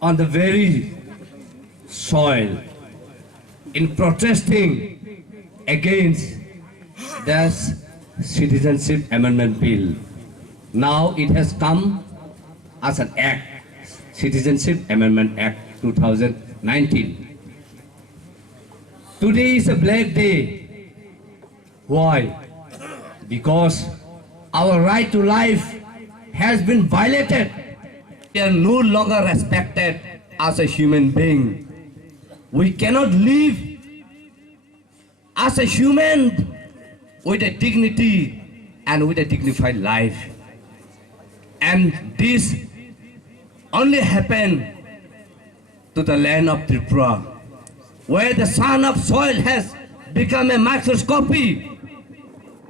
on the very soil in protesting against this Citizenship Amendment Bill. Now it has come as an act, Citizenship Amendment Act 2019. Today is a black day. Why? Because our right to life has been violated. We are no longer respected as a human being. We cannot live as a human with a dignity and with a dignified life. And this only happened to the land of Tripura, where the sun of soil has become a microscopy.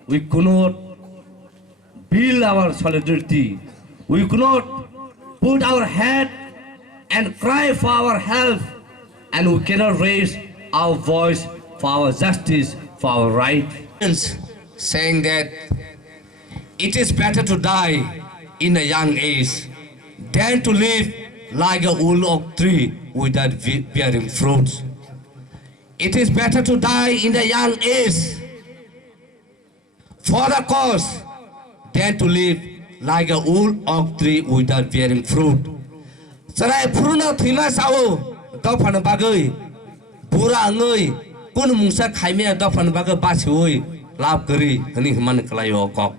We could not build our solidarity. We could not put our head and cry for our help, and we cannot raise our voice for our justice, for our right. Saying that it is better to die in a young age than to live like a old oak tree without bearing fruits. It is better to die in a young age for the cause than to live like a old oak tree without bearing fruit. Sarai purna thima sao dofan bagai pura ngai kun mungsa khaimia dofan bagai basioi lap gari hani man kalayo kok.